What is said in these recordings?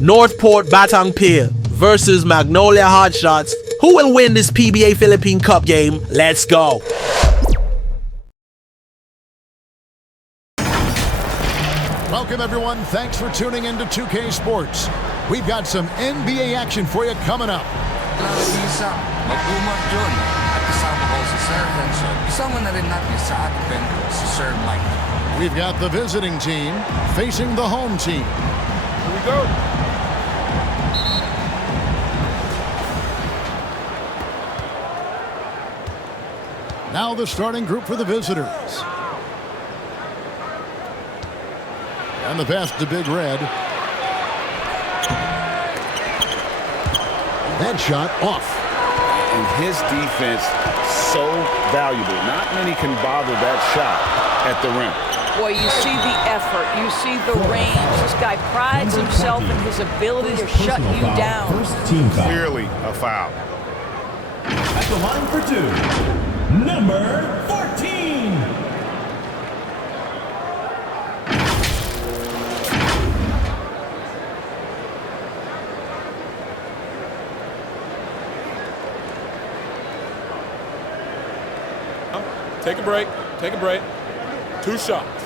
Northport Batang PIER versus Magnolia HOTSHOTS. Who will win this PBA Philippine Cup game? Let's go! Welcome everyone, thanks for tuning in to 2K Sports. We've got some NBA action for you coming up. We've got the visiting team facing the home team. Here we go. Now the starting group for the visitors. And the pass to Big Red. That shot off. And his defense so valuable. Not many can bother that shot at the rim. Boy, you see the effort, you see the range. This guy prides himself in his ability to shut you down. First team foul. Clearly a foul. At the line for two, number 14. Take a break. Take a break. 2 shots.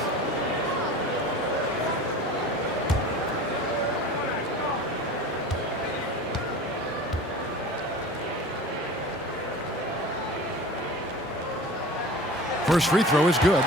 First free throw is good.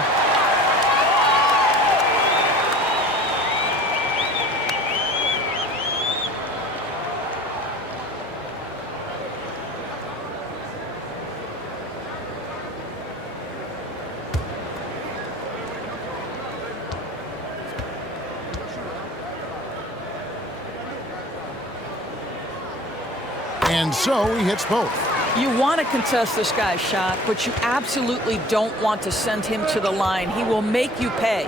And so he hits both. You want to contest this guy's shot, but you absolutely don't want to send him to the line. He will make you pay.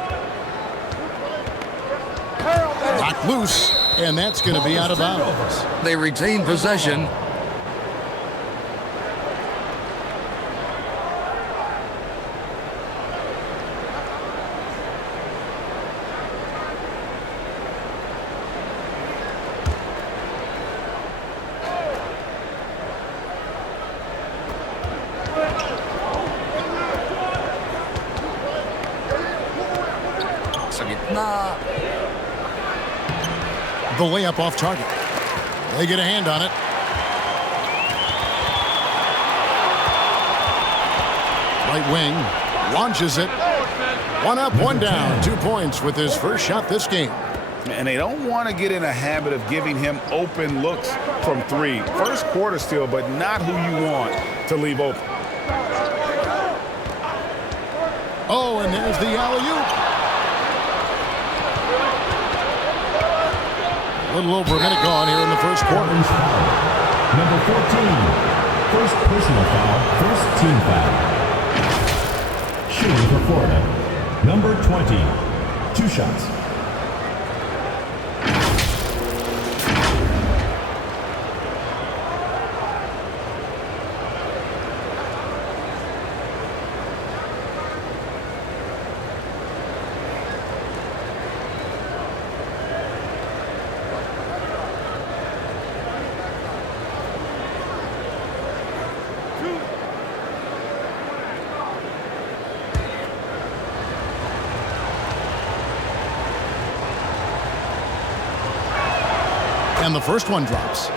Knocked loose, and that's going to be out of bounds. They retain possession. The layup off target. They get a hand on it. Right wing launches it. 1 up, 1 down. 2 points with his first shot this game. And they don't want to get in a habit of giving him open looks from 3. First quarter still, but not who you want to leave open. Oh, and there's the alley-oop. A little over a minute gone here in the first quarter. Number 14. First personal foul, first team foul. Shooting for Florida. Number 20. 2 shots. And the first one drops.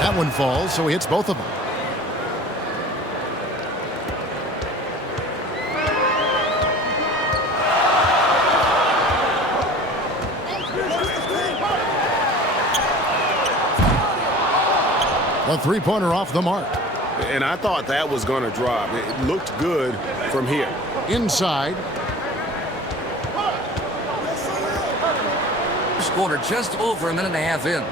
That one falls, so he hits both of them. A 3-pointer off the mark. And I thought that was going to drop. It looked good from here. Inside. First quarter just over a minute and a half in.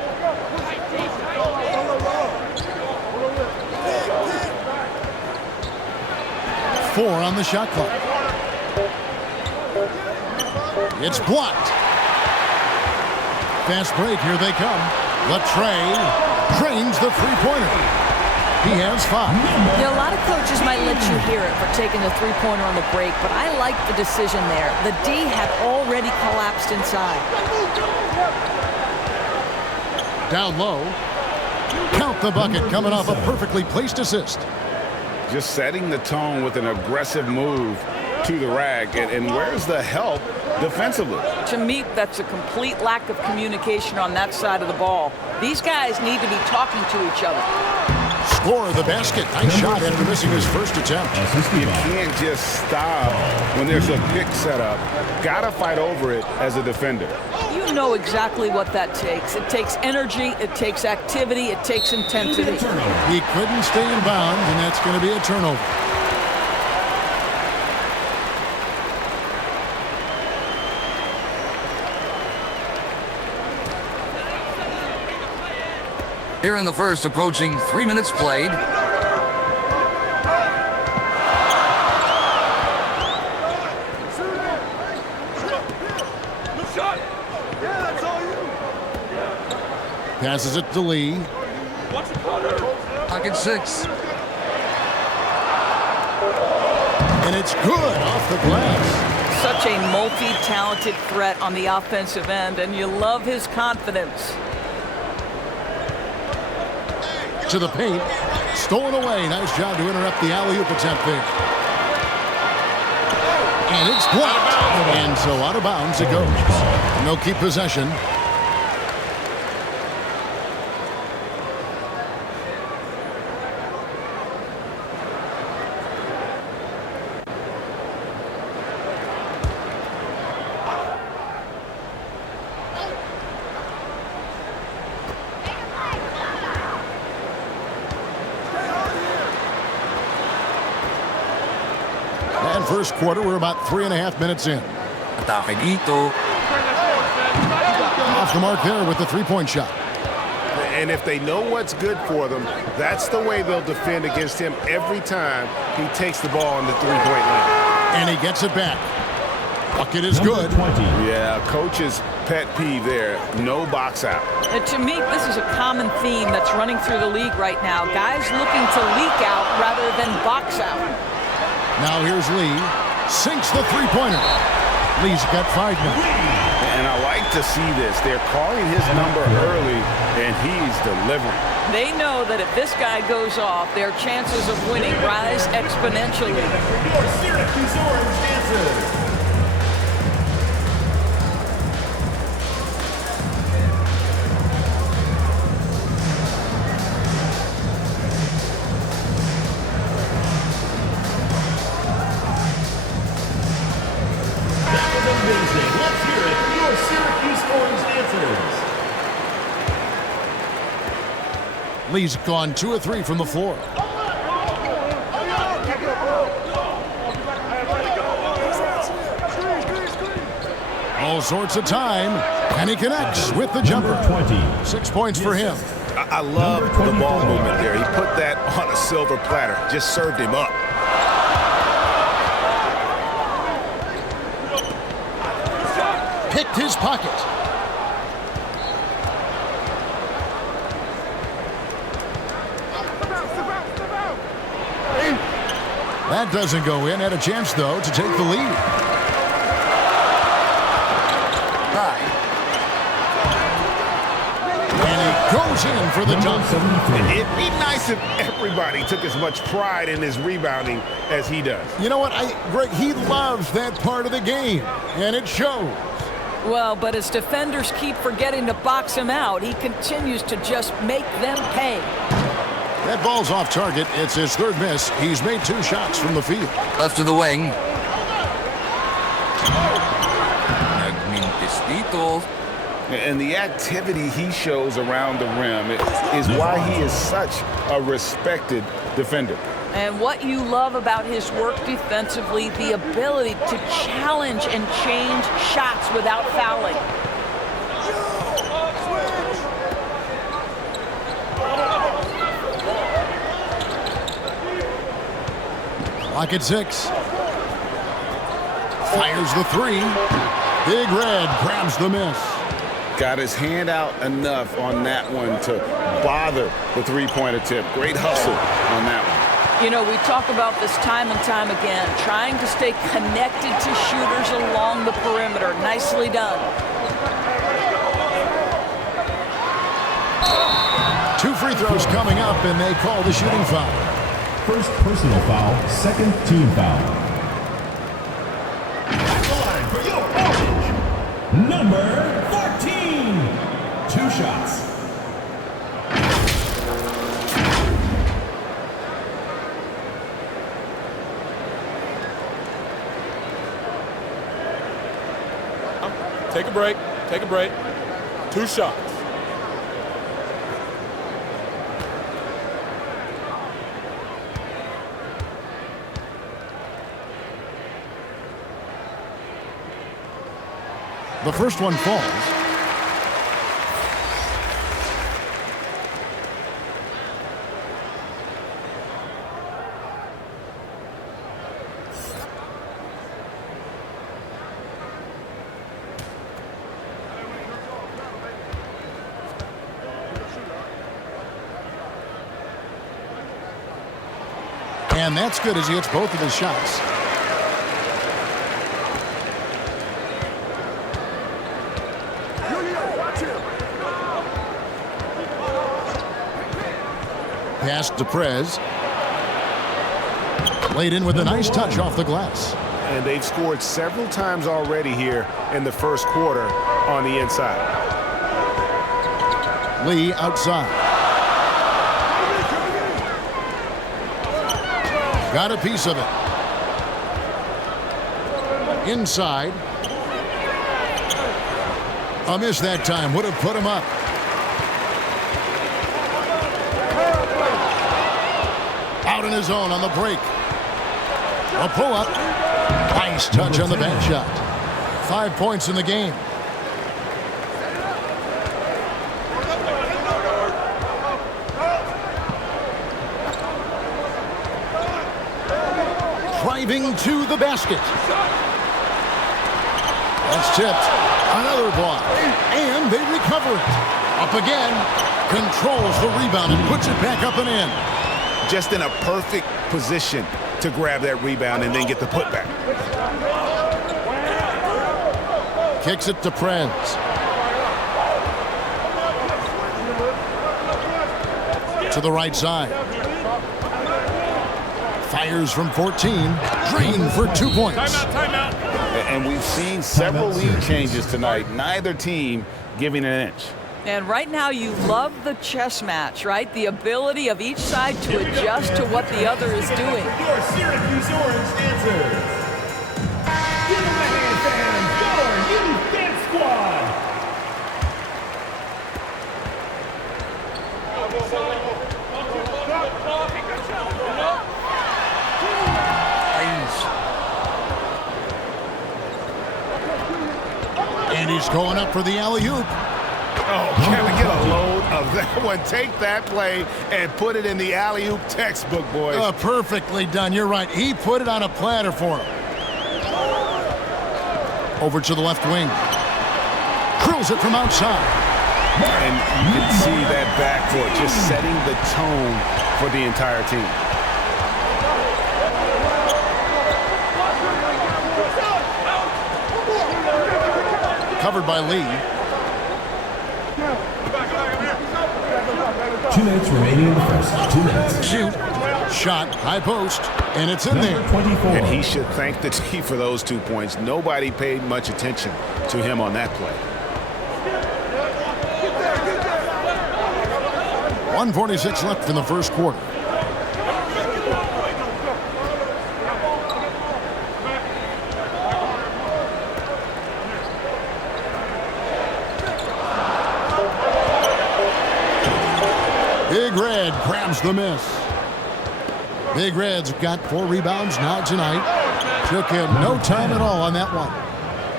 4 on the shot clock. It's blocked. Fast break, here they come. Latrey drains the three-pointer. He has 5. You know, a lot of coaches might let you hear it for taking the three-pointer on the break, but I like the decision there. The D had already collapsed inside. Down low. Count the bucket, coming off a perfectly placed assist. Just setting the tone with an aggressive move to the rack. And where's the help defensively? To me, that's a complete lack of communication on that side of the ball. These guys need to be talking to each other. Score the basket. Nice shot after missing his first attempt. You can't just stop when there's a pick set up. Gotta fight over it as a defender. You know exactly what that takes. It takes energy, it takes activity, it takes intensity. He couldn't stay in bounds, and that's going to be a turnover. Here in the first, approaching 3 minutes played. Passes it to Lee. Pocket 6. And it's good off the glass. Such a multi-talented threat on the offensive end, and you love his confidence. To the paint. Stolen away. Nice job to interrupt the alley-oop attempt there. And it's blocked. And so out of bounds it goes. And they'll keep possession. First quarter, we're about 3.5 minutes in. Atake dito. Off the mark there with the three-point shot. And if they know what's good for them, that's the way they'll defend against him every time he takes the ball on the three-point line. And he gets it back. Bucket is good. 20. Yeah, coach's pet peeve there. No box out. And to me, this is a common theme that's running through the league right now. Guys looking to leak out rather than box out. Now here's Lee. Sinks the three-pointer. Lee's got 5 minutes. And I like to see this. They're calling his number early, and he's delivering. They know that if this guy goes off, their chances of winning rise exponentially. Let's hear it for your Syracuse Orange Dancers. Lee's gone 2 of 3 from the floor. All sorts of time, and he connects with the jumper. 20. 6 points for him. I love the ball movement there. He put that on a silver platter. Just served him up. Picked his pocket. That doesn't go in. Had a chance, though, to take the lead. And he goes in for the dunk. It'd be nice if everybody took as much pride in his rebounding as he does. You know what? Greg, he loves that part of the game, and it shows. Well, but as defenders keep forgetting to box him out, he continues to just make them pay. That ball's off target. It's his third miss. He's made 2 shots from the field. Left of the wing. Nagmintis dito. And the activity he shows around the rim is why he is such a respected defender. And what you love about his work defensively, the ability to challenge and change shots without fouling. Clock at 6. Fires the three. Big Red grabs the miss. Got his hand out enough on that one to bother the three-point attempt. Great hustle on that one. You know, we talk about this time and time again, trying to stay connected to shooters along the perimeter. Nicely done. 2 free throws coming up, and they call the shooting foul. First personal foul, second team foul. Line for your orange, number 14. 2 shots. Take a break. Take a break. 2 shots. The first one falls. And that's good as he hits both of his shots. Pass to Prez. Laid in with a nice touch off the glass. And they've scored several times already here in the first quarter on the inside. Lee outside. Got a piece of it. Inside. A miss that time. Would have put him up. Out in his own on the break. A pull-up. Nice touch on the back shot. 5 points in the game. Driving to the basket. That's tipped. Another block. And they recover it. Up again. Controls the rebound and puts it back up and in. Just in a perfect position to grab that rebound and then get the putback. Kicks it to Prez. To the right side. Fires from 14. Drained for 2 points. Timeout. And we've seen several lead changes tonight. Neither team giving an inch. And right now you love the chess match, right? The ability of each side to adjust to what the other is doing. Your Syracuse Orange dancers. Give them a hand, fans. Your youth dance squad. And he's going up for the alley-oop. Oh, can we get a load of that one? Take that play and put it in the alley-oop textbook, boys. Perfectly done. You're right. He put it on a platter for him. Over to the left wing. Curls it from outside. And you can see that backcourt just setting the tone for the entire team. Covered by Lee. 2 minutes remaining in the first. 2 minutes. Shoot. Shot. High post. And it's in there. 24. And he should thank the team for those 2 points. Nobody paid much attention to him on that play. 1:46 left in the first quarter. Big Red grabs the miss. Big Red's got 4 rebounds now tonight. Took him no time at all on that one.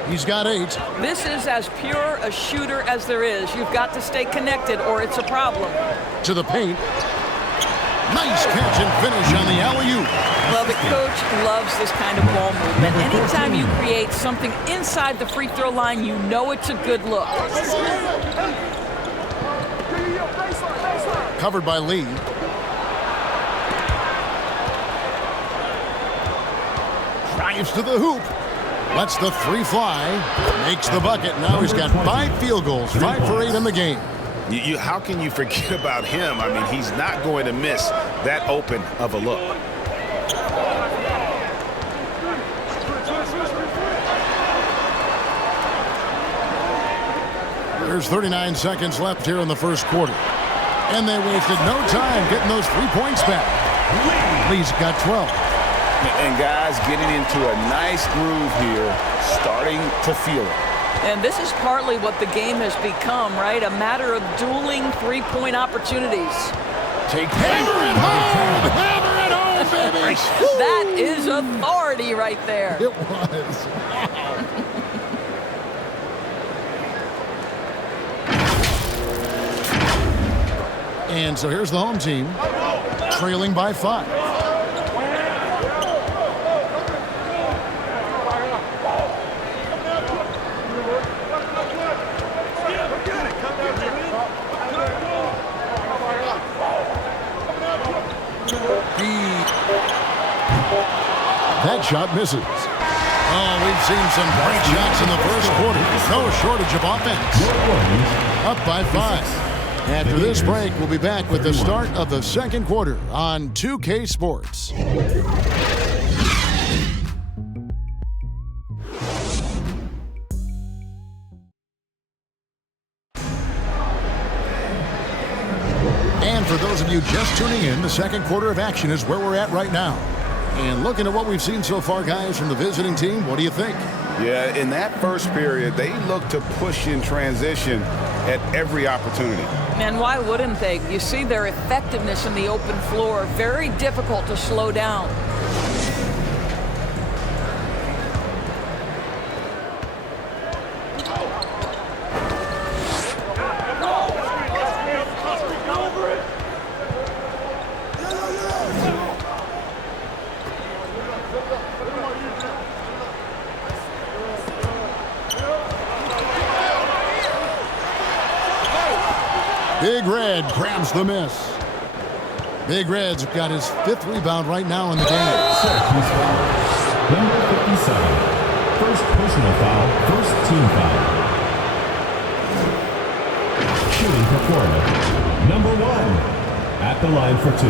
He's got 8. This is as pure a shooter as there is. You've got to stay connected or it's a problem. To the paint. Nice catch and finish on the alley-oop. Well, the coach loves this kind of ball movement. Anytime you create something inside the free throw line, you know it's a good look. Covered by Lee. Drives to the hoop. Lets the three fly. Makes the bucket. Now he's got 5 field goals, 5 for 8 in the game. How can you forget about him? I mean, he's not going to miss that open of a look. There's 39 seconds left here in the first quarter. And they wasted no time getting those 3 points back. Lee's got 12. And guys getting into a nice groove here, starting to feel it. And this is partly what the game has become, right? A matter of dueling 3-point opportunities. Hammer it home! Hammer it home, baby! That is authority right there. It was. And so here's the home team, trailing by 5. That shot misses. Oh, we've seen some great shots in the first quarter. No shortage of offense. Up by 5. After this break, we'll be back with the start of the second quarter on 2K Sports. And for those of you just tuning in, the second quarter of action is where we're at right now. And looking at what we've seen so far, guys, from the visiting team, what do you think? Yeah, in that first period, they looked to push in transition at every opportunity. And why wouldn't they? You see their effectiveness in the open floor. Very difficult to slow down. Big Red grabs the miss. Big Red's got his 5th rebound right now in the game. Number 57. First personal foul, first team foul. Shooting performer. Number 1. At the line for 2.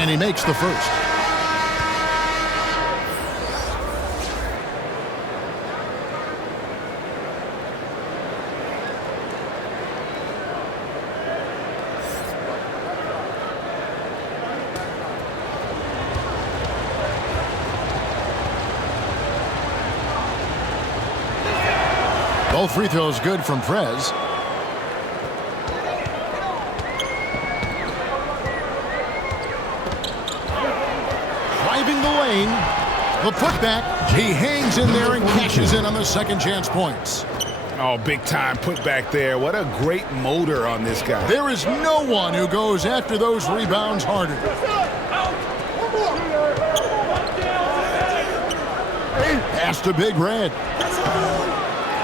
And he makes the first. Both free throws good from Prez. The putback, he hangs in there and cashes in on the second chance points. Oh, big time putback there. What a great motor on this guy. There is no one who goes after those rebounds harder. Pass to Big Red.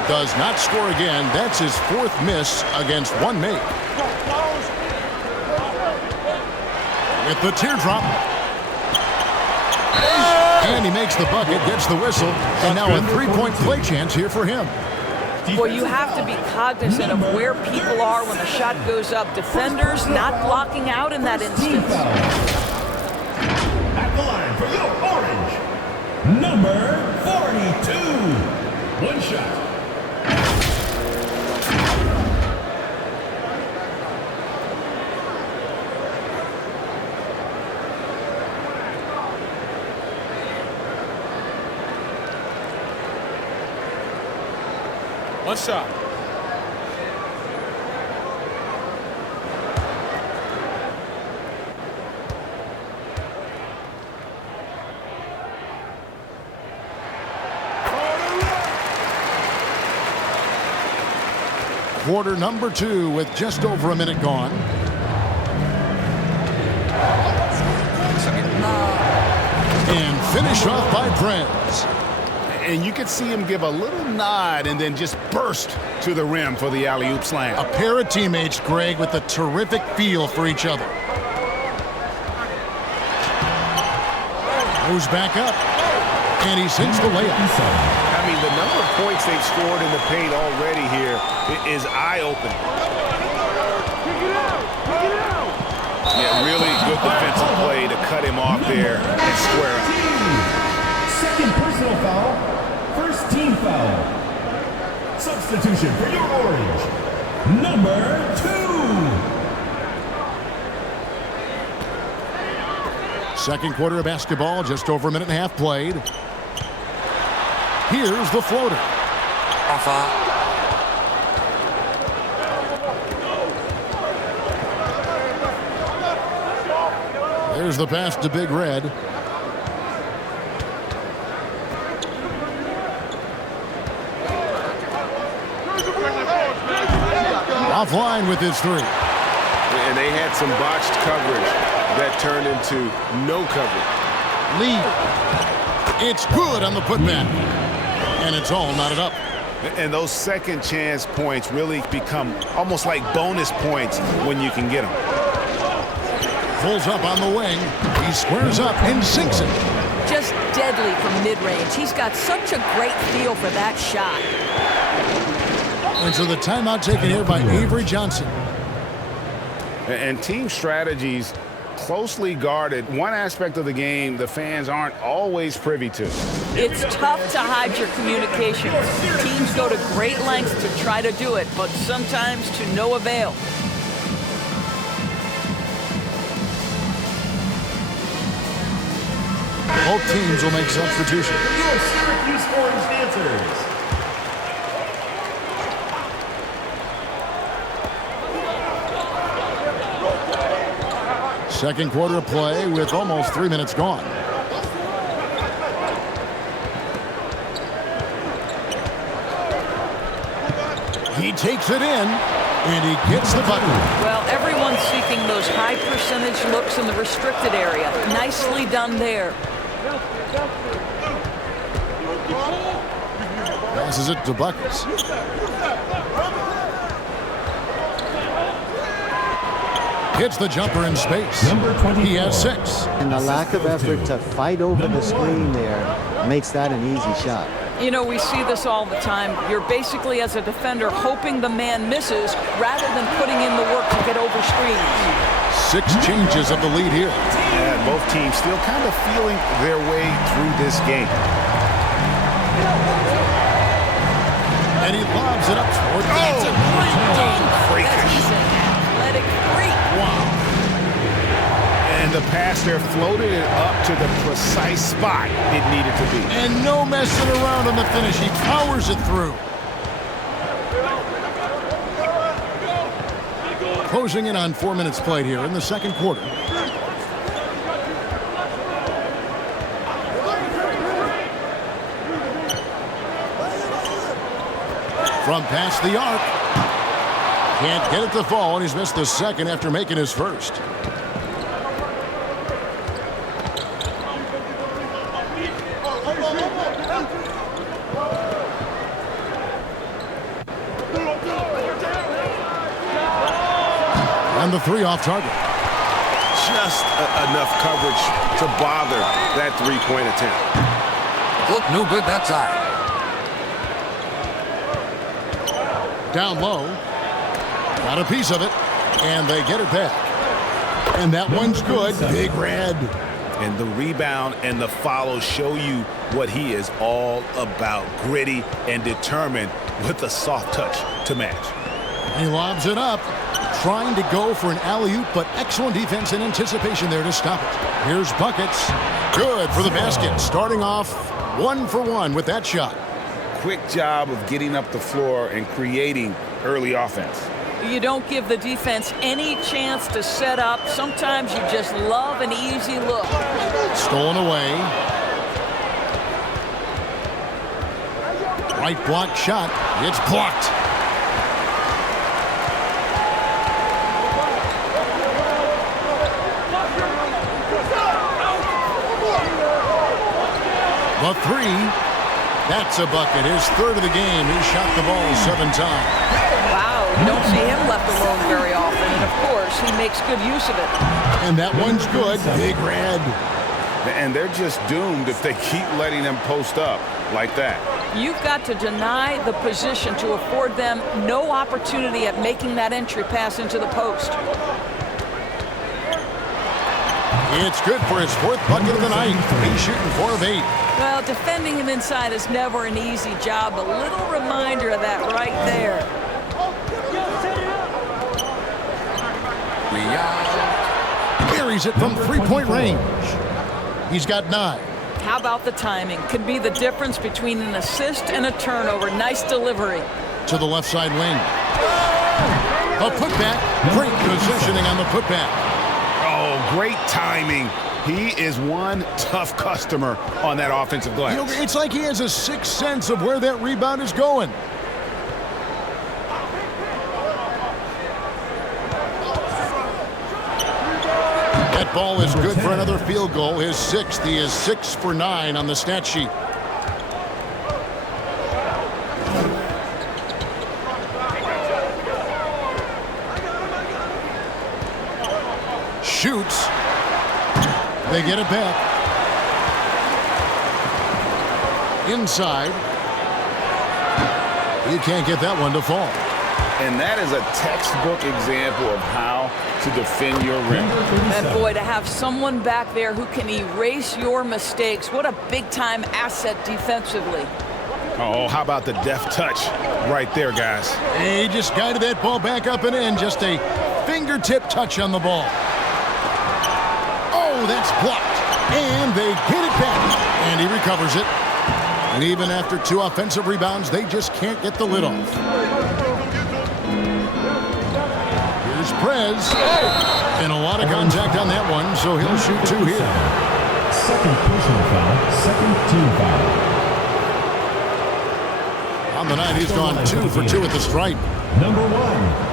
Does not score again. That's his 4th miss against one make. With the teardrop. And he makes the bucket, gets the whistle, and now a 3-point play chance here for him. Well, you have to be cognizant of where people are when the shot goes up. Defenders not blocking out in that instance. At the line for your orange, number 42. One shot. One shot. Quarter number 2 with just over a minute gone. And finish off by Brgy. And you can see him give a little nod and then just burst to the rim for the alley-oop slam. A pair of teammates, Greg, with a terrific feel for each other. Goes back up. And he sends the layup. I mean, the number of points they've scored in the paint already here is eye-opening. Yeah, really good defensive play to cut him off there and square up. Second personal foul. First team foul. Substitution for your orange. Number 2. Second quarter of basketball, just over a minute and a half played. Here's the floater. There's the pass to Big Red. Offline with his 3. And they had some botched coverage that turned into no coverage. Lead. It's good on the putback. And it's all knotted up. And those second chance points really become almost like bonus points when you can get them. Pulls up on the wing. He squares up and sinks it. Just deadly from mid-range. He's got such a great feel for that shot. And so the timeout taken here by Avery Johnson. And team strategies closely guarded. One aspect of the game the fans aren't always privy to. It's tough to hide your communications. Teams go to great lengths to try to do it, but sometimes to no avail. Both teams will make substitutions. Your Syracuse Orange Dancers. Second quarter of play with almost 3 minutes gone. He takes it in, and he gets the bucket. Well, everyone's seeking those high percentage looks in the restricted area. Nicely done there. Passes it to Buckets. Hits the jumper in space. He has 6. And the lack of effort to fight over the screen there makes that an easy shot. You know, we see this all the time. You're basically, as a defender, hoping the man misses rather than putting in the work to get over screens. 6 changes of the lead here. Yeah, both teams still kind of feeling their way through this game. And he lobs it up toward. That's a great dunk. He's an athletic freak. Wow. And the pass there floated it up to the precise spot it needed to be. And no messing around on the finish. He powers it through. Closing in on 4 minutes played here in the second quarter. From past the arc. Can't get it to fall, and he's missed the second after making his first. And the 3 off target. Just enough coverage to bother that 3-point attempt. Look no good that side. Down low. Got a piece of it. And they get it back. And that one's good. Big Red. And the rebound and the follow show you what he is all about. Gritty and determined with a soft touch to match. He lobs it up. Trying to go for an alley-oop, but excellent defense and anticipation there to stop it. Here's Buckets. Good for the basket. Starting off 1 for 1 with that shot. quick job of getting up the floor and creating early offense. You don't give the defense any chance to set up. Sometimes you just love an easy look. Stolen away. Right block shot. It's blocked. The three. That's a bucket. His third of the game. He shot the ball 7 times. Wow, you don't see him left alone very often. And, of course, he makes good use of it. And that one's good. Big red. And they're just doomed if they keep letting them post up like that. You've got to deny the position to afford them no opportunity at making that entry pass into the post. It's good for his 4th bucket of the night. He's shooting 4 of 8. Well, defending him inside is never an easy job. A little reminder of that right there. Buries it from 3-point range. He's got 9. How about the timing? Could be the difference between an assist and a turnover. Nice delivery. To the left side wing. A putback. Great positioning on the putback. Oh, great timing. He is one tough customer on that offensive glass. You know, it's like he has a sixth sense of where that rebound is going. That ball is good for another field goal. His 6th. He is 6 for 9 on the stat sheet. Shoots. They get it back. Inside. You can't get that one to fall. And that is a textbook example of how to defend your rim. And boy, to have someone back there who can erase your mistakes, what a big-time asset defensively. Oh, how about the deft touch right there, guys? He just guided that ball back up and in. Just a fingertip touch on the ball. Oh, that's blocked. And they get it back. And he recovers it. And even after 2 offensive rebounds, they just can't get the lid off. Here's Prez. And a lot of contact on that one, so he'll shoot 2 here. Second personal foul, second team foul. On the night, he's gone 2 for 2 at the stripe. Number 1.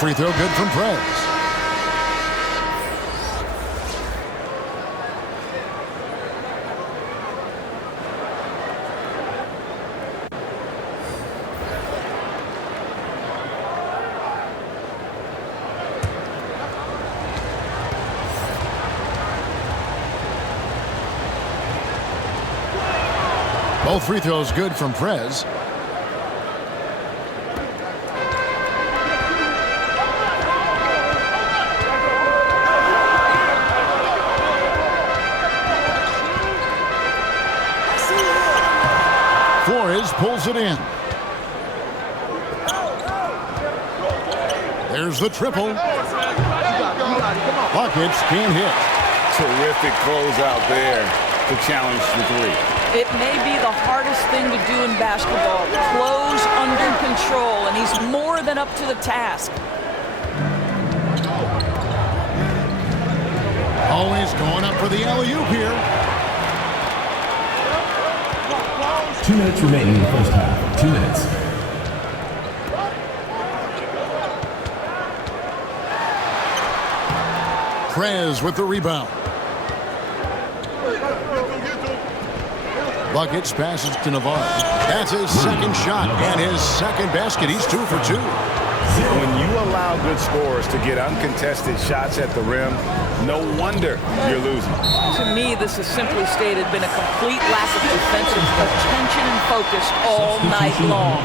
Free throw good from Prez. Both free throws good from Prez. Pulls it in. There's the triple. Buckets can't hit. Terrific closeout there to challenge the 3. It may be the hardest thing to do in basketball. Close under control, and he's more than up to the task. Always going up for the alley-oop here. 2 minutes remaining in the first half. 2 minutes. Prez with the rebound. Buckets passes to Navarro. That's his second shot and his second basket. He's 2 for 2. When you allow good scorers to get uncontested shots at the rim, no wonder you're losing. To me, this has simply stated been a complete lack of defensive attention and focus all night long.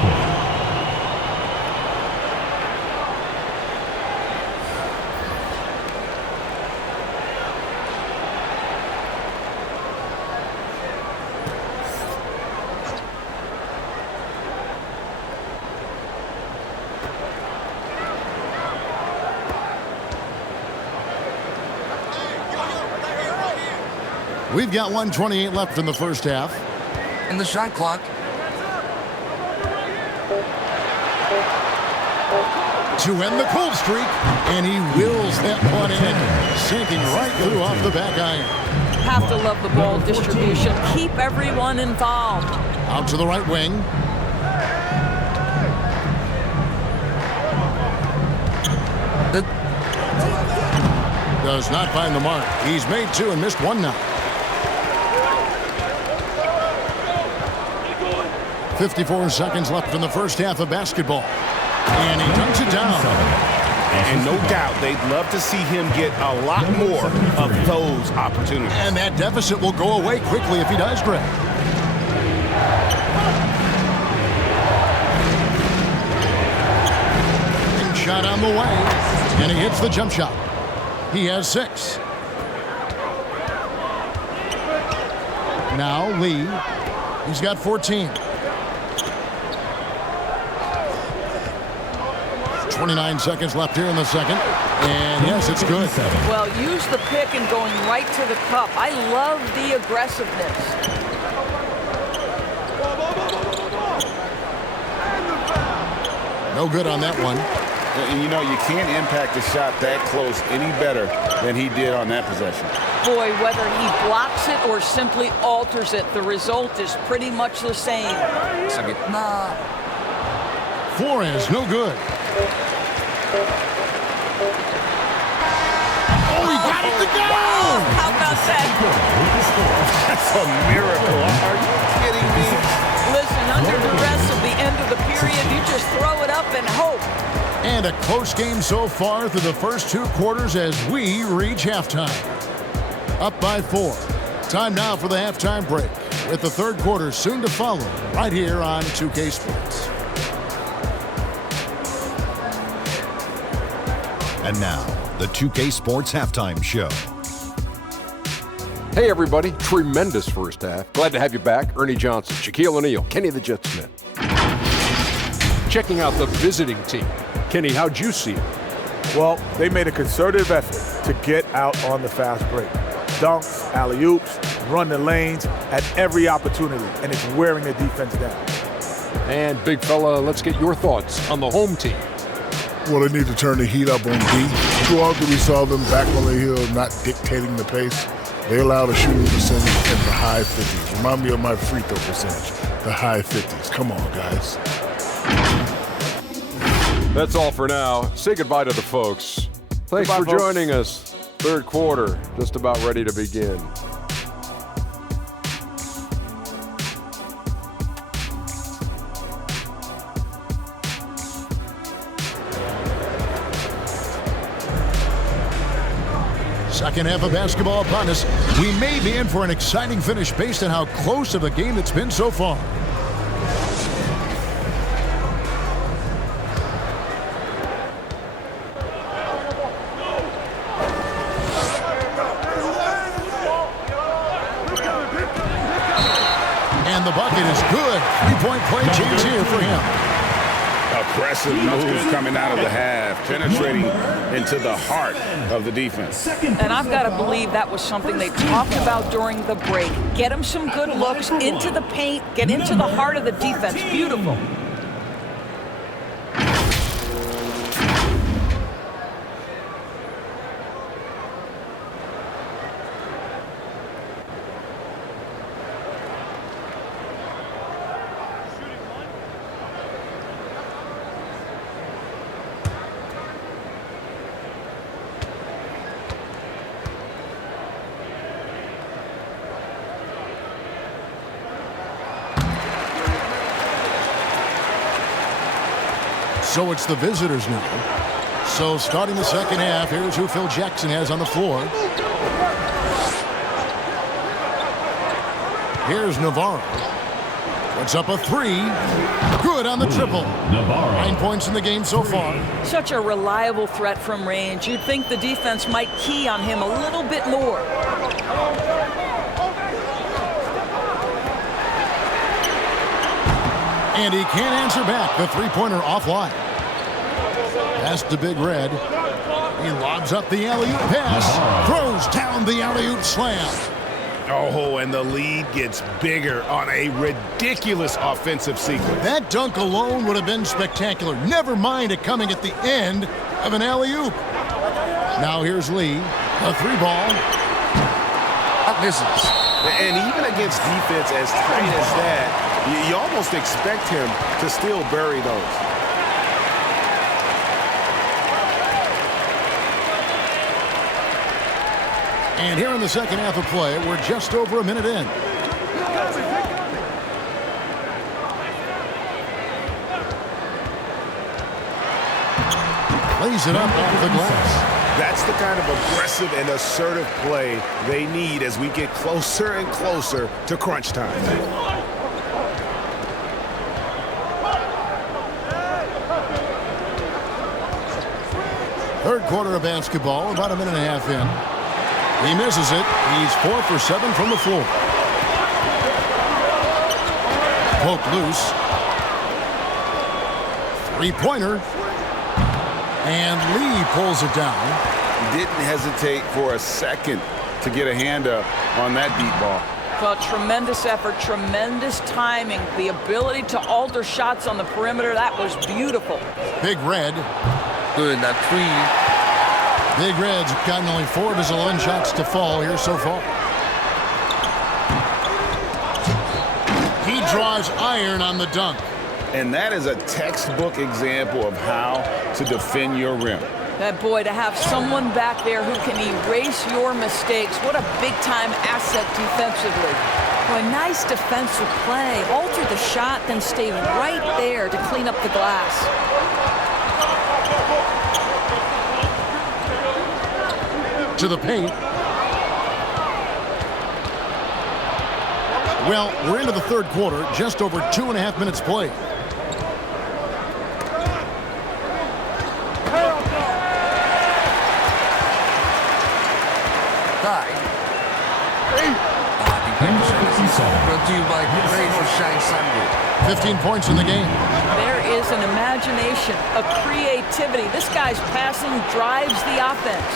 We've got 1:28 left in the first half. In the shot clock. To end the cold streak, and he wills that one in, sinking right through off the back iron. Have to love the ball distribution. Keep everyone involved. Out to the right wing. Does not find the mark. He's made two and missed one now. 54 seconds left in the first half of basketball. And he dunks it down. And no doubt they'd love to see him get a lot more of those opportunities. And that deficit will go away quickly if he does, Greg. And shot on the way. And he hits the jump shot. He has 6. Now Lee. He's got 14. 29 seconds left here in the second. And yes, it's good. Well, use the pick and going right to the cup. I love the aggressiveness. No good on that one. And you know, you can't impact a shot that close any better than he did on that possession. Boy, whether he blocks it or simply alters it, the result is pretty much the same. Nah. Flores, no good. Oh, he got it to go! How about that? That's a miracle. Are you kidding me? Listen, under duress of the end of the period, you just throw it up and hope. And a close game so far through the first 2 quarters as we reach halftime. Up by 4. Time now for the halftime break, with the third quarter soon to follow right here on 2K Sports. And now, the 2K Sports Halftime Show. Hey everybody, tremendous first half. Glad to have you back. Ernie Johnson, Shaquille O'Neal, Kenny the Jet Smith. Checking out the visiting team. Kenny, how'd you see it? Well, they made a concerted effort to get out on the fast break. Dunks, alley-oops, run the lanes at every opportunity, and it's wearing the defense down. And big fella, let's get your thoughts on the home team. Well, they need to turn the heat up on D. Too often we saw them back on the hill not dictating the pace. They allowed a shooting percentage in the high 50s. Remind me of my free throw percentage, the high 50s. Come on, guys. That's all for now. Say goodbye to the folks. Thanks for joining us. Third quarter, just about ready to begin. Second half of basketball upon us. We may be in for an exciting finish based on how close of a game it's been so far. And the bucket is good. 3-point play chance here for him. Aggressive moves coming out of the half, penetrating into the heart of the defense. And I've got to believe that was something they talked about during the break. Get him some good looks into the paint, get into the heart of the defense. Beautiful. So it's the visitors now. So starting the second half, here's who Phil Jackson has on the floor. Here's Navarro. Puts up a 3. Good on the triple. 9 points in the game so far. Such a reliable threat from range. You'd think the defense might key on him a little bit more. And he can't answer back. The three-pointer offline. Pass to Big Red. He lobs up the alley-oop pass. Throws down the alley-oop slam. Oh, and the lead gets bigger on a ridiculous offensive sequence. That dunk alone would have been spectacular. Never mind it coming at the end of an alley-oop. Now here's Lee. A three ball. Misses. And even against defense as tight as that, you almost expect him to still bury those. And here in the second half of play, we're just over a minute in. Lays it up off the glass. That's the kind of aggressive and assertive play they need as we get closer and closer to crunch time. Third quarter of basketball, about a minute and a half in. He misses it. He's 4 for 7 from the floor. Poked loose. Three-pointer. And Lee pulls it down. Didn't hesitate for a second to get a hand up on that deep ball. Well, tremendous effort, tremendous timing. The ability to alter shots on the perimeter, that was beautiful. Big Red. Good, that three. Big Red's gotten only 4 of his 11 shots to fall here so far. He draws iron on the dunk. And that is a textbook example of how to defend your rim. That boy, to have someone back there who can erase your mistakes, what a big-time asset defensively. Boy, nice defensive play. Alter the shot, then stay right there to clean up the glass. To the paint. Well, we're into the third quarter, just over 2.5 minutes played. Brought to you by Razor Shine Sunroof. 15 points in the game. There is an imagination, a creativity. This guy's passing drives the offense.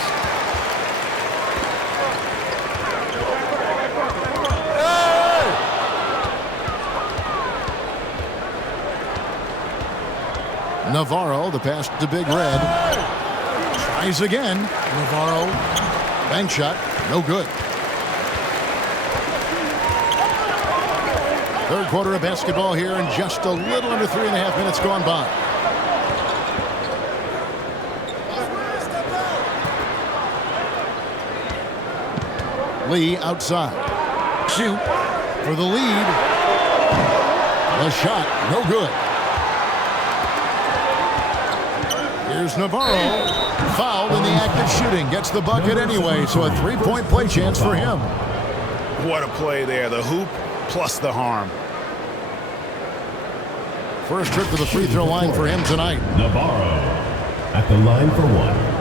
Navarro, the pass to Big Red. Tries again. Navarro, bank shot, no good. Third quarter of basketball here, and just a little under 3.5 minutes gone by. Lee outside. Shoot for the lead. The shot, no good. Here's Navarro. Fouled in the act of shooting. Gets the bucket anyway, so a three-point play chance for him. What a play there. The hoop plus the harm. First trip to the free throw line for him tonight. Navarro at the line for one.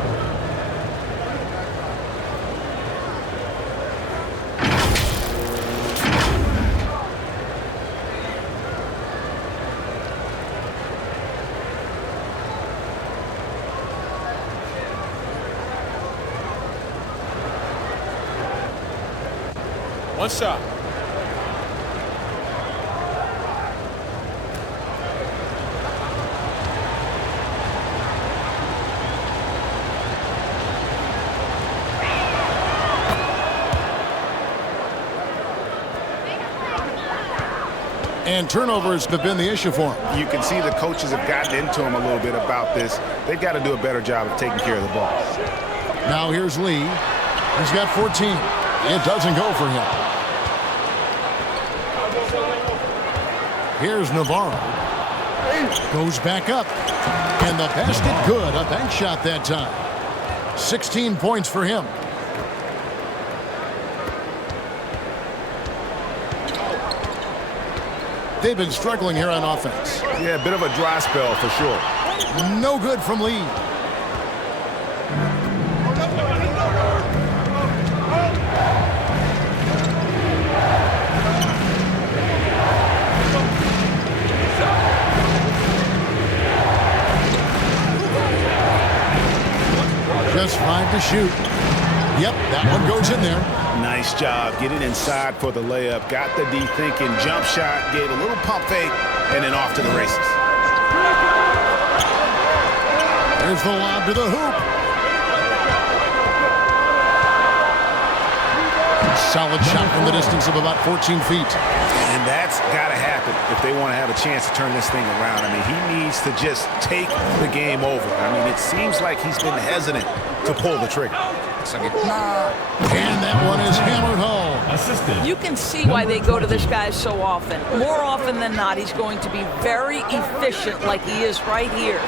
One shot. And turnovers have been the issue for him. You can see the coaches have gotten into him a little bit about this. They've got to do a better job of taking care of the ball. Now here's Lee. He's got 14. It doesn't go for him. Here's Navarro. Goes back up. And the basket good. A bank shot that time. 16 points for him. They've been struggling here on offense. Yeah, a bit of a dry spell for sure. No good from Lee. Just 5 to shoot. Yep, that one goes in there. Nice job getting inside for the layup. Got the D thinking. Jump shot. Gave a little pump fake. And then off to the races. There's the lob to the hoop. Solid shot from the distance of about 14 feet. And that's got to happen if they want to have a chance to turn this thing around. I mean, he needs to just take the game over. I mean, it seems like he's been hesitant to pull the trigger. And that one is hammered home. You can see why they go to this guy so often. More often than not, he's going to be very efficient like he is right here.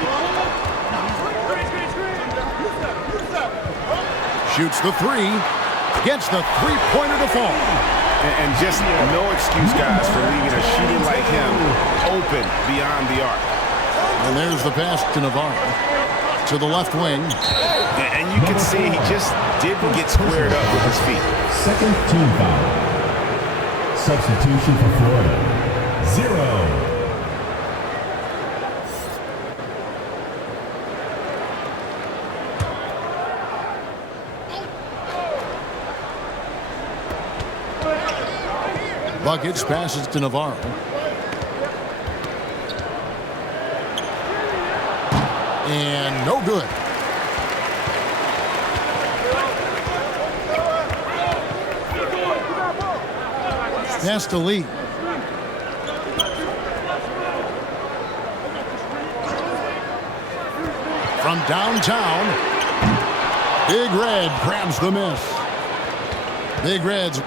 Shoots the three. Gets the three-pointer to fall. And just no excuse, guys, for leaving a shooter like him open beyond the arc. And there's the pass to Navarro. To the left wing. And you can see he just didn't get squared up with his feet. Second team foul. Substitution for Florida. 0. Buckets passes to Navarro. And no good. Pass to Lee. From downtown, Big Red grabs the miss. Big Red's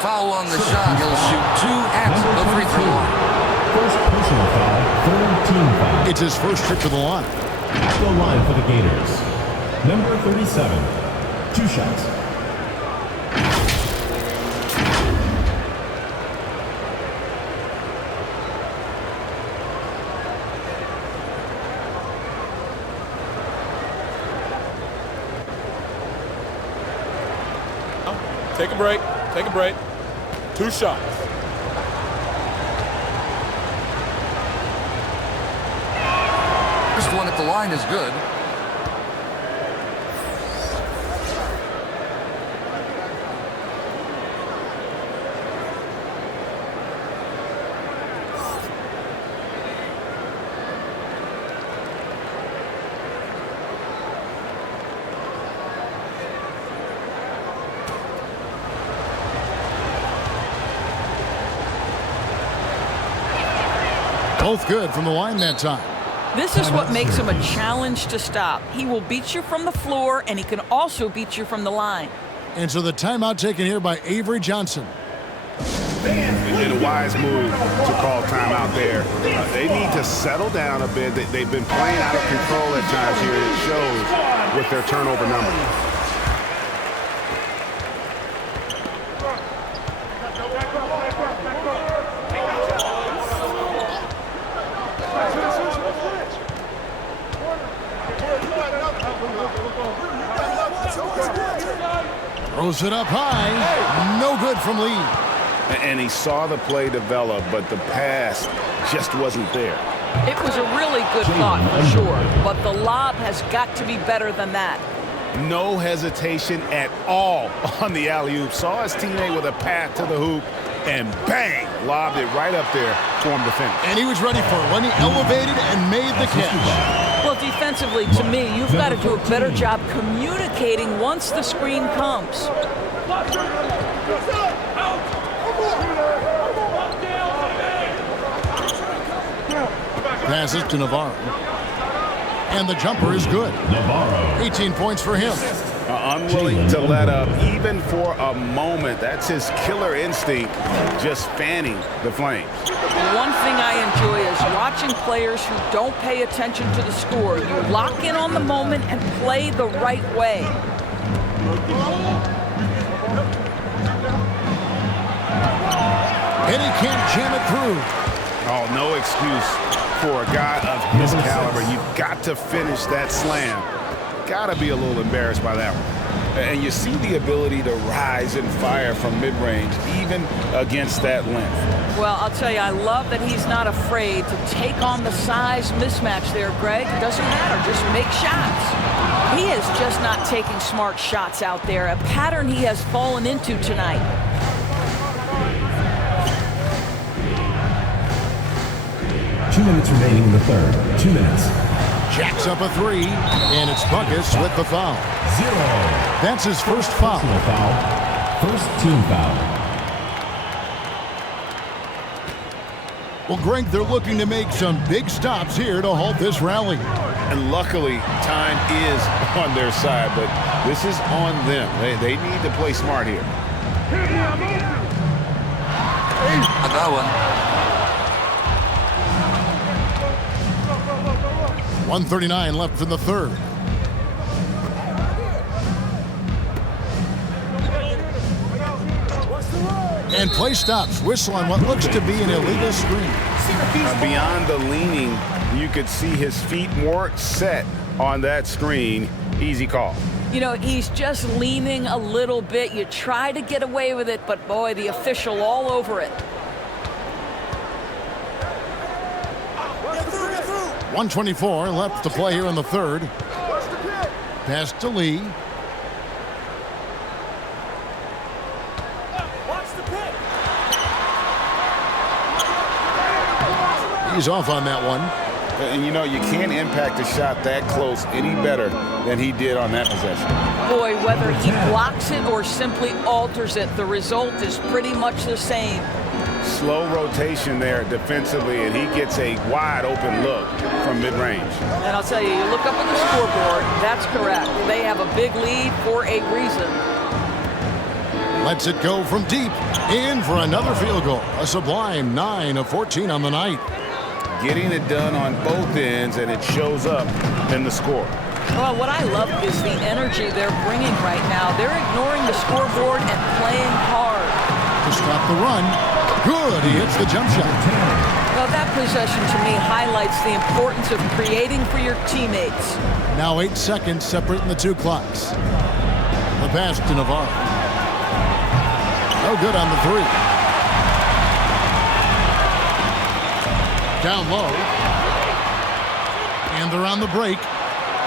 foul on the shot. He'll shoot 2 at the free throw line. First personal foul, third team foul. It's his first trip to the line. At the line for the Gators. Number 37, 2 shots. Take a break. Take a break. 2 shots. First one at the line is good. Both good from the line that time. This is what makes him a challenge to stop. He will beat you from the floor, and he can also beat you from the line. And so the timeout taken here by Avery Johnson. And a wise move to call timeout there. They need to settle down a bit. They've been playing out of control at times here. It shows with their turnover number. Throws it up high. No good from Lee. And he saw the play develop, but the pass just wasn't there. It was a really good thought for sure, but the lob has got to be better than that. No hesitation at all on the alley-oop. Saw his teammate with a path to the hoop, and bang, lobbed it right up there for him to finish. And he was ready for it when he elevated and made the catch. Well, defensively, to me, you've got to do a better job communicating once the screen comes. Passes to Navarro. And the jumper is good. 18 points for him. Unwilling to let up, even for a moment. That's his killer instinct, just fanning the flames. One thing I enjoy is watching players who don't pay attention to the score. You lock in on the moment and play the right way. And he can't jam it through. Oh, no excuse for a guy of his caliber. You've got to finish that slam. Got to be a little embarrassed by that one. And you see the ability to rise and fire from mid-range, even against that length. Well, I'll tell you, I love that he's not afraid to take on the size mismatch there, Greg. It doesn't matter, just make shots. He is just not taking smart shots out there, a pattern he has fallen into tonight. Two minutes remaining in the third. 2 minutes. Jacks up a three, and it's Buckets with the foul. 0. That's his first foul. Personal foul. First team foul. Well, Greg, they're looking to make some big stops here to halt this rally. And luckily, time is on their side, but this is on them. They need to play smart here. I got one. 1:39 left in the third. And play stops. Whistle on what looks to be an illegal screen. Beyond the leaning, you could see his feet more set on that screen. Easy call. You know, he's just leaning a little bit. You try to get away with it, but boy, the official all over it. 1:24 left to play here in the third. Pass to Lee. He's off on that one. And you know, you can't impact a shot that close any better than he did on that possession. Boy, whether he blocks it or simply alters it, the result is pretty much the same. Slow rotation there defensively, and he gets a wide open look from mid-range. And I'll tell you, you look up at the scoreboard, that's correct. They have a big lead for a reason. Lets it go from deep. In for another field goal. A sublime 9 of 14 on the night. Getting it done on both ends, and it shows up in the score. Well, what I love is the energy they're bringing right now. They're ignoring the scoreboard and playing hard. To stop the run. Good, he hits the jump shot. Well, that possession to me highlights the importance of creating for your teammates. Now 8 seconds separating the two clocks. The pass to Navarro. No good on the three. Down low. And they're on the break.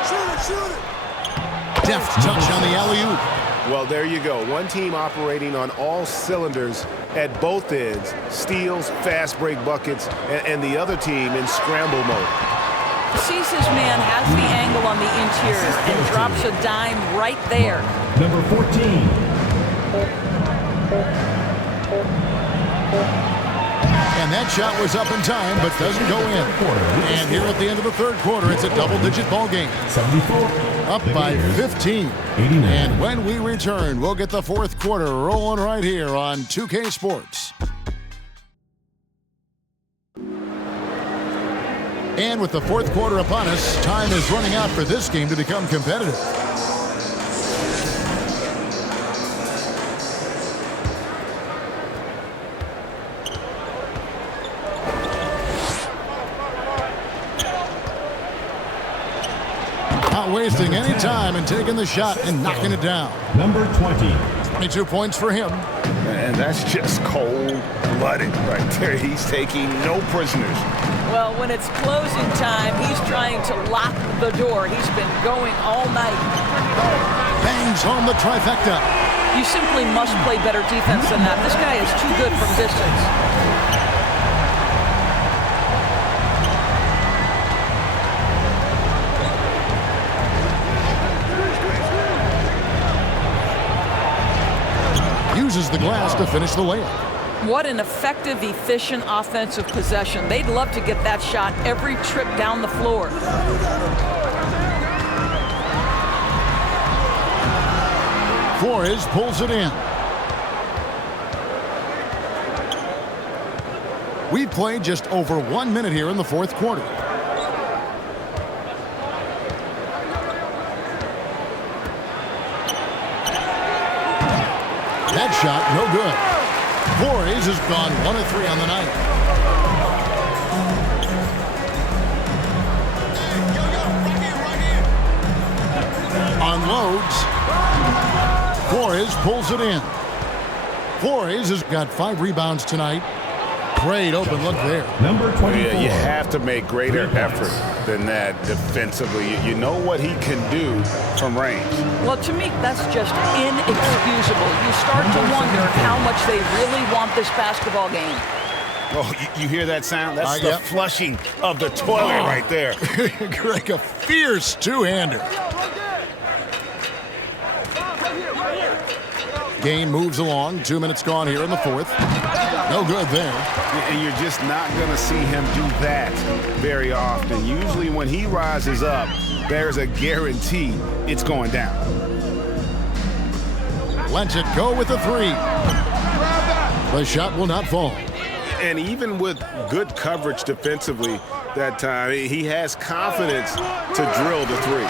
Shoot it. Deft touch on the alley-oop. Well, there you go. One team operating on all cylinders at both ends. Steals, fast break buckets, and the other team in scramble mode. Sees his man, has the angle on the interior, and drops a dime right there. Number 14. And that shot was up in time, but doesn't go in. And here at the end of the third quarter, it's a double-digit ball game. 74. Up by 15. 89. And when we return, we'll get the fourth quarter rolling right here on 2K Sports. And with the fourth quarter upon us, time is running out for this game to become competitive. Not wasting any time and taking the shot and knocking it down. Number 20. 22 points for him. And that's just cold-blooded right there. He's taking no prisoners. Well, when it's closing time, he's trying to lock the door. He's been going all night. Bangs home the trifecta. You simply must play better defense than that. This guy is too good from distance. Uses the glass to finish the layup. What an effective, efficient offensive possession. They'd love to get that shot every trip down the floor. Flores pulls it in. We've played just over 1 minute here in the fourth quarter. That shot, no good. Flores has gone 1 of 3 on the night. Unloads. Flores pulls it in. Flores has got 5 rebounds tonight. Great open look there. Number 24. Yeah, you have to make greater effort than that defensively. You know what he can do from range. Well, to me, that's just inexcusable. You start to wonder how much they really want this basketball game. Oh, you hear that sound? That's the flushing of the toilet right there. Greg, a fierce two-hander. Game moves along. 2 minutes gone here in the fourth. No good there. And you're just not going to see him do that very often. Usually when he rises up, there's a guarantee it's going down. Lets it go with a 3. The shot will not fall. And even with good coverage defensively that time, he has confidence to drill the 3.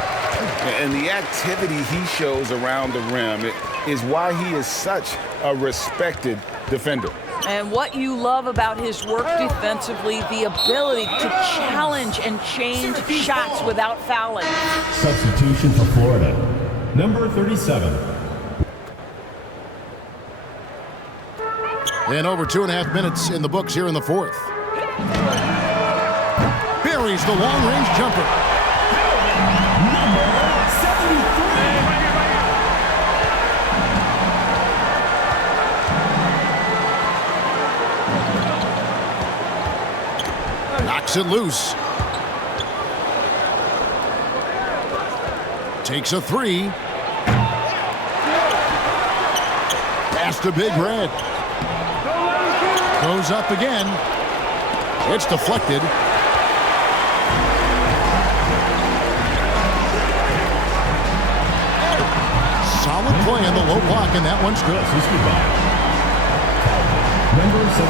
And the activity he shows around the rim is why he is such a respected defender. And what you love about his work defensively, the ability to challenge and change shots without fouling. Substitution for Florida. Number 37. And over 2.5 minutes in the books here in the fourth. Buries the long-range jumper. Number 73. Knocks it loose. Takes a 3. Pass to Big Red. Goes up again. It's deflected. Solid play in the low block, and that one's good.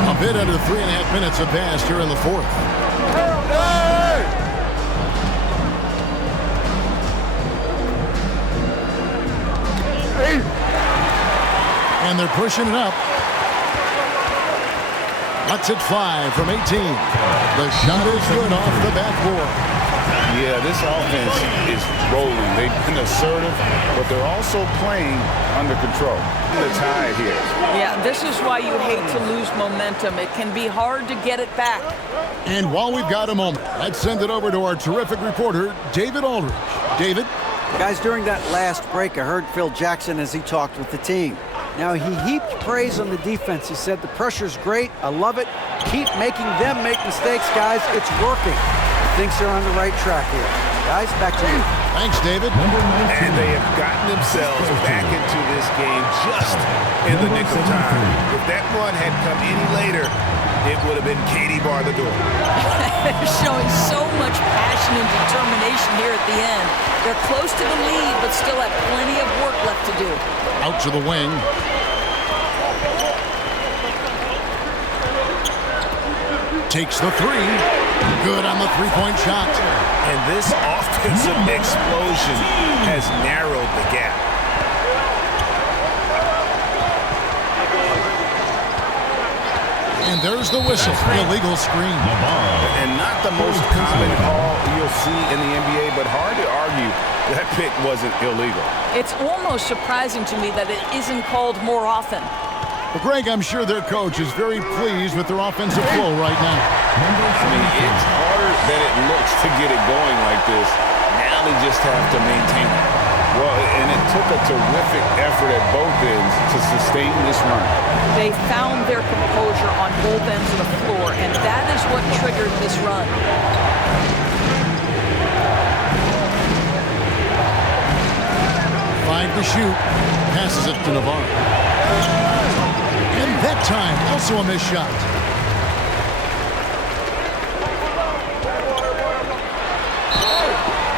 A bit under 3.5 minutes have passed here in the fourth. And they're pushing it up. Lets it fly from 18. The shot is good off the backboard. Yeah, this offense is rolling. They've been assertive, but they're also playing under control. The tide here. Yeah, this is why you hate to lose momentum. It can be hard to get it back. And while we've got a moment, let's send it over to our terrific reporter, David Aldridge. David? Guys, during that last break, I heard Phil Jackson as he talked with the team. Now, he heaped praise on the defense. He said, the pressure's great. I love it. Keep making them make mistakes, guys. It's working. Thinks they're on the right track here. Guys, back to you. Thanks, David. And they have gotten themselves back into this game just in the nick of time. If that run had come any later, it would have been Katie bar the door. They're showing so much passion and determination here at the end. They're close to the lead, but still have plenty of work left to do. Out to the wing. Takes the 3. Good on the three-point shot. And this offensive explosion has narrowed the gap. And there's the whistle. Illegal screen. And not the most common call you'll see in the NBA, but hard to argue that pick wasn't illegal. It's almost surprising to me that it isn't called more often. Well, Greg, I'm sure their coach is very pleased with their offensive flow right now. I mean, it's harder than it looks to get it going like this. Now they just have to maintain it. Well, and it took a terrific effort at both ends to sustain this run. They found their composure on both ends of the floor, and that is what triggered this run. 5 to shoot. Passes it to Navarro. And that time, also a missed shot.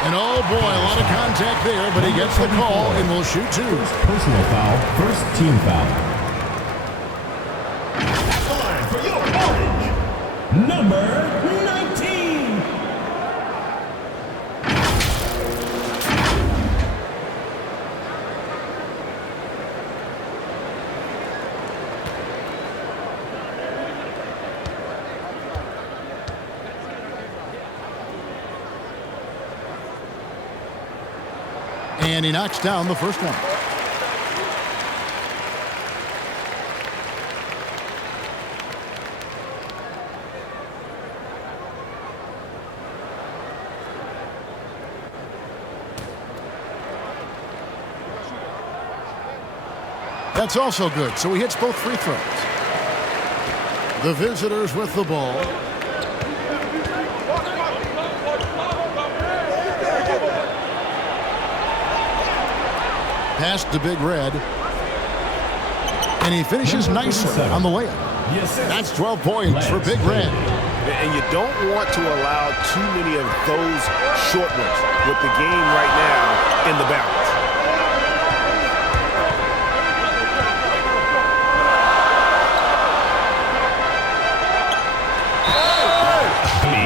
And oh boy, a lot of contact there, but he gets the call and will shoot 2. Personal foul, first team foul. At the line for your orange, number 19. And he knocks down the first one. That's also good, so he hits both free throws. The visitors with the ball. Pass to Big Red. And he finishes nicely on the layup. That's 12 points for Big Red. And you don't want to allow too many of those short ones with the game right now in the balance.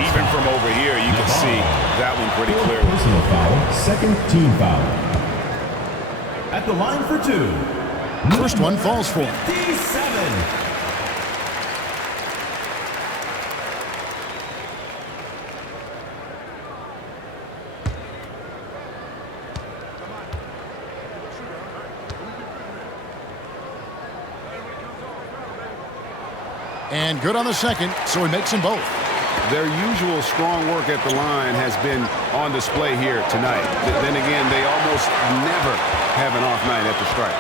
Even from over here, you can see that one pretty clearly. Personal foul, second team foul. At the line for 2. First one falls for him. 57. And good on the second, so he makes them both. Their usual strong work at the line has been on display here tonight. Then again, they almost never have an off night at the stripe.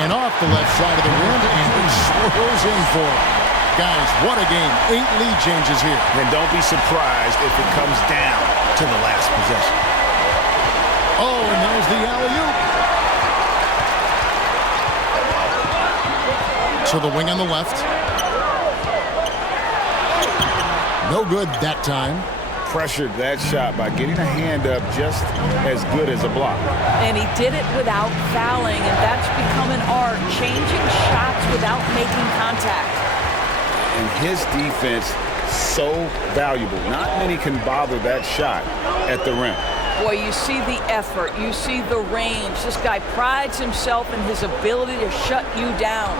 And off the left side of the rim, and he swirls in for it. Guys, what a game. 8 lead changes here. And don't be surprised if it comes down to the last possession. Oh, and there's the alley-oop. To the wing on the left. No good that time. Pressured that shot by getting a hand up just as good as a block. And he did it without fouling, and that's become an art, changing shots without making contact. And his defense, so valuable. Not many can bother that shot at the rim. Boy, you see the effort, you see the range. This guy prides himself in his ability to shut you down.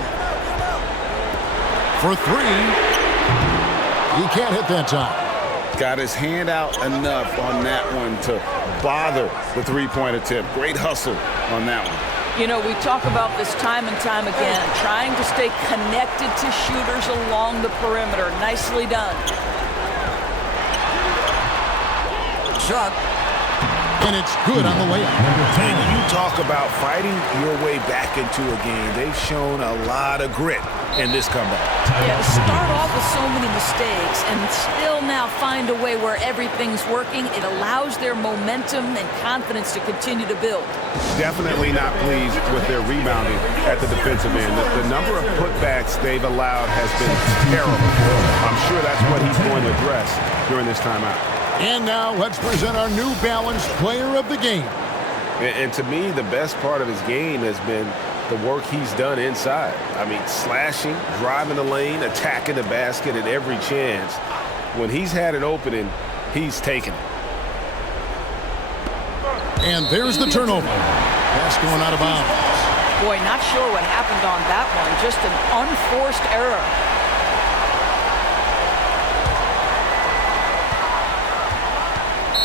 For 3. He can't hit that time. Got his hand out enough on that one to bother the three-point attempt. Great hustle on that one. You know, we talk about this time and time again, trying to stay connected to shooters along the perimeter. Nicely done. Shot. And it's good on the layup. And you talk about fighting your way back into a game. They've shown a lot of grit in this comeback. Yeah, to start off with so many mistakes and still now find a way where everything's working, it allows their momentum and confidence to continue to build. Definitely not pleased with their rebounding at the defensive end. The number of putbacks they've allowed has been terrible. I'm sure that's what he's going to address during this timeout. And now let's present our new balanced player of the game. And to me, the best part of his game has been the work he's done inside. I mean, slashing, driving the lane, attacking the basket at every chance. When he's had an opening, he's taken it. And there's the turnover. Pass going out of bounds. Boy, not sure what happened on that one. Just an unforced error.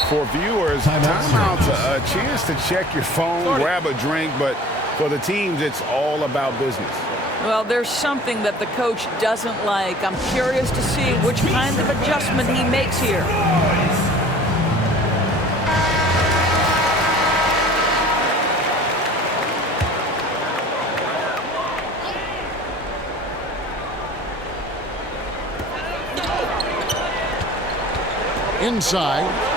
For viewers, timeout's a chance to check your phone, grab a drink, but for the teams, it's all about business. Well, there's something that the coach doesn't like. I'm curious to see which kind of adjustment he makes here. Inside.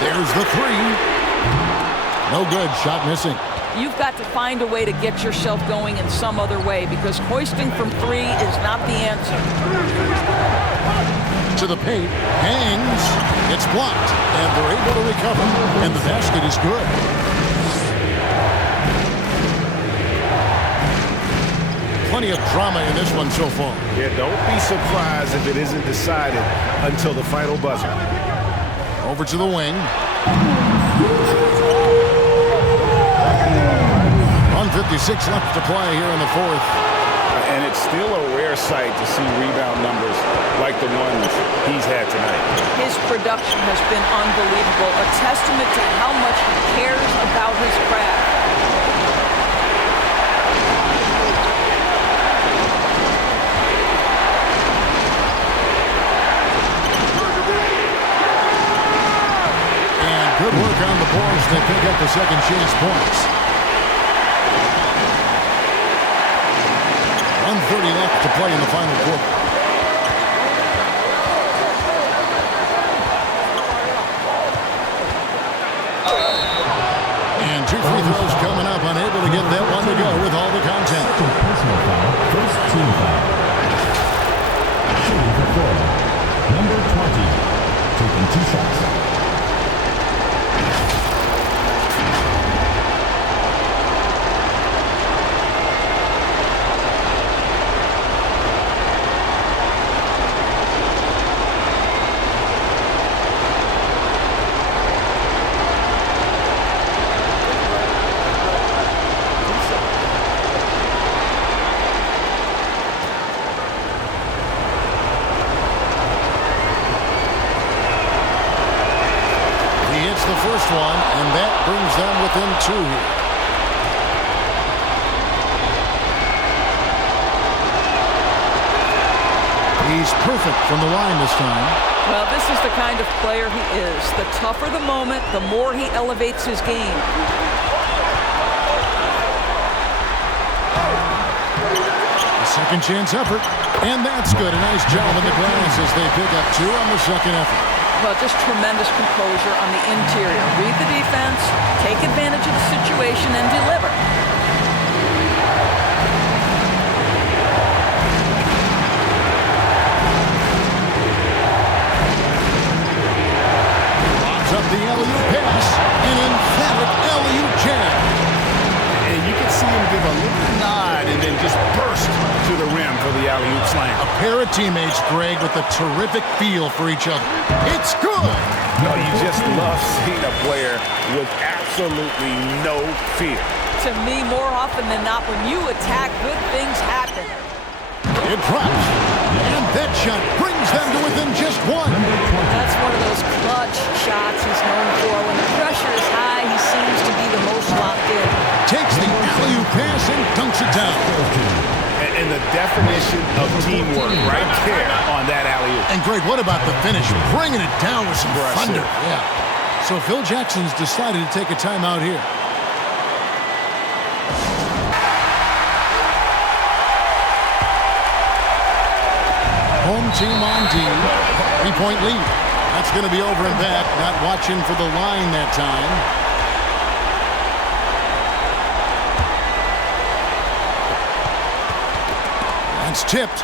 There's the 3. No good. Shot missing. You've got to find a way to get yourself going in some other way because hoisting from 3 is not the answer. To the paint. Hangs. It's blocked. And they're able to recover. And the basket is good. Plenty of drama in this one so far. Yeah, don't be surprised if it isn't decided until the final buzzer. Over to the wing. 1:56 left to play here in the fourth. And it's still a rare sight to see rebound numbers like the ones he's had tonight. His production has been unbelievable, a testament to how much he cares about his craft. Good work on the boards. They pick up the second chance points. 1:30 left to play in the final quarter. And 2 free throws coming up. Unable to get that one to go with all the contact. Personal foul. First team foul. Shooting for Florida. Number 20. Taking 2 shots. First one, and that brings them within 2 here. He's perfect from the line this time. Well, this is the kind of player he is. The tougher the moment, the more he elevates his game. A second chance effort, and that's good. A nice job on the glass as they pick up 2 on the second effort. Well, just tremendous composure on the interior. Read the defense, take advantage of the situation, and deliver. Locks up the alley-oop pass, an emphatic alley-oop jam. And you can see him give a little nod and then just burst to the rim for the alley-oop slam. A pair of teammates, Greg, with a terrific feel for each other. It's good! No, you just love seeing a player with absolutely no fear. To me, more often than not, when you attack, good things happen. It drops, and that shot brings them to within just 1. That's one of those clutch shots he's known for. When the pressure is high, he seems to be the most locked in. Takes the alley-oop pass and dunks it down. And the definition of teamwork right there on that alley-oop. And Greg, what about the finish? Bringing it down with some thunder. Yeah. So Phil Jackson's decided to take a timeout here. Home team on D. 3-point lead. That's going to be over and back. Not watching for the line that time. It's tipped.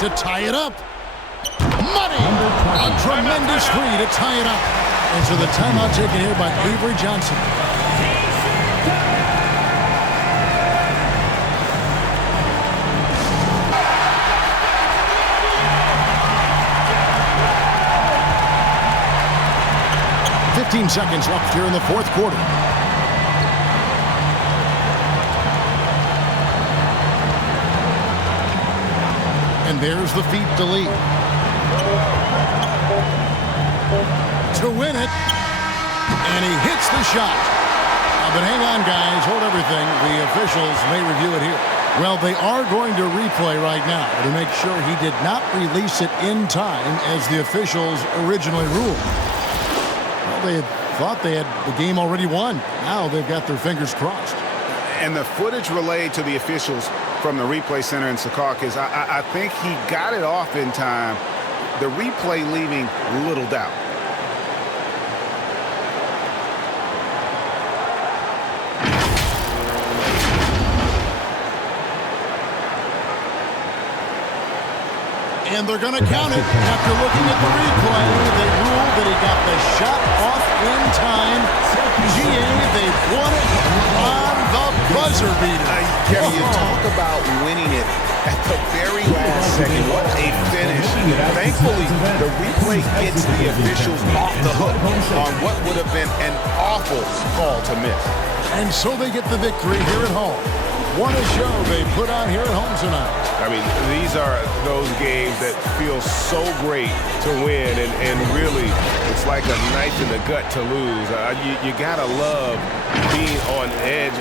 To tie it up. Money! A tremendous three to tie it up. And so the timeout taken here by Avery Johnson. Seconds left here in the fourth quarter. And there's the feet to lead. To win it. And he hits the shot. But hang on, guys. Hold everything. The officials may review it here. Well, they are going to replay right now to make sure he did not release it in time as the officials originally ruled. Well, they thought they had the game already won. Now they've got their fingers crossed. And the footage relayed to the officials from the replay center in Secaucus, I think he got it off in time. The replay leaving little doubt. And they're going to count it. After looking at the replay, they ruled that he got the shot off in time. GA, they won it on the buzzer beater. Kevin, you talk about winning it at the very last second. What a finish. Thankfully, the replay gets the officials off the hook on what would have been an awful call to miss. And so they get the victory here at home. What a show they put on here at home tonight. I mean, these are those games that feel so great to win, and really, it's like a knife in the gut to lose. You gotta love being on edge.